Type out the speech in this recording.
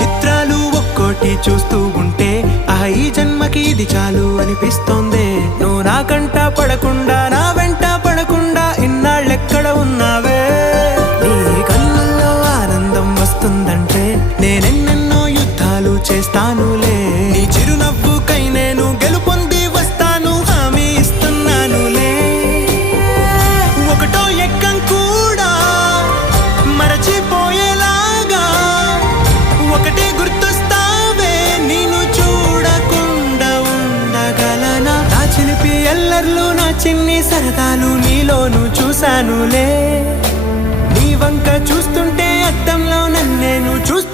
చిత్రాలు ఒక్కోటి చూస్తూ ఉంటే ఈ జన్మకి ఇది చాలు అనిపిస్తోంది. నువ్వు నా కంట పడకుండా నా వెంట పడకుండా ఇన్నాళ్ళెక్కడ ఉన్నావే. నీ కళ్ళల్లో ఆనందం వస్తుందంటే నేనెన్నెన్నో యుద్ధాలు చేస్తానులే. నీ చిరునవ్వుకై నేను గెలుపొంది వస్తాను హామీ ఇస్తున్నానులే. ఒకటో ఎక్కం కూడా మరచిపోయేలాగా ఒకటే గుర్తొస్తావే. నేను చూడకుండా ఉండగలనా? నా చిలిపి ఎల్లర్లు నా చిన్ని సరదాలు నీలోను చూశానులే. నీ వంక చూస్తుంటే అద్దంలో నన్నేను చూస్తూ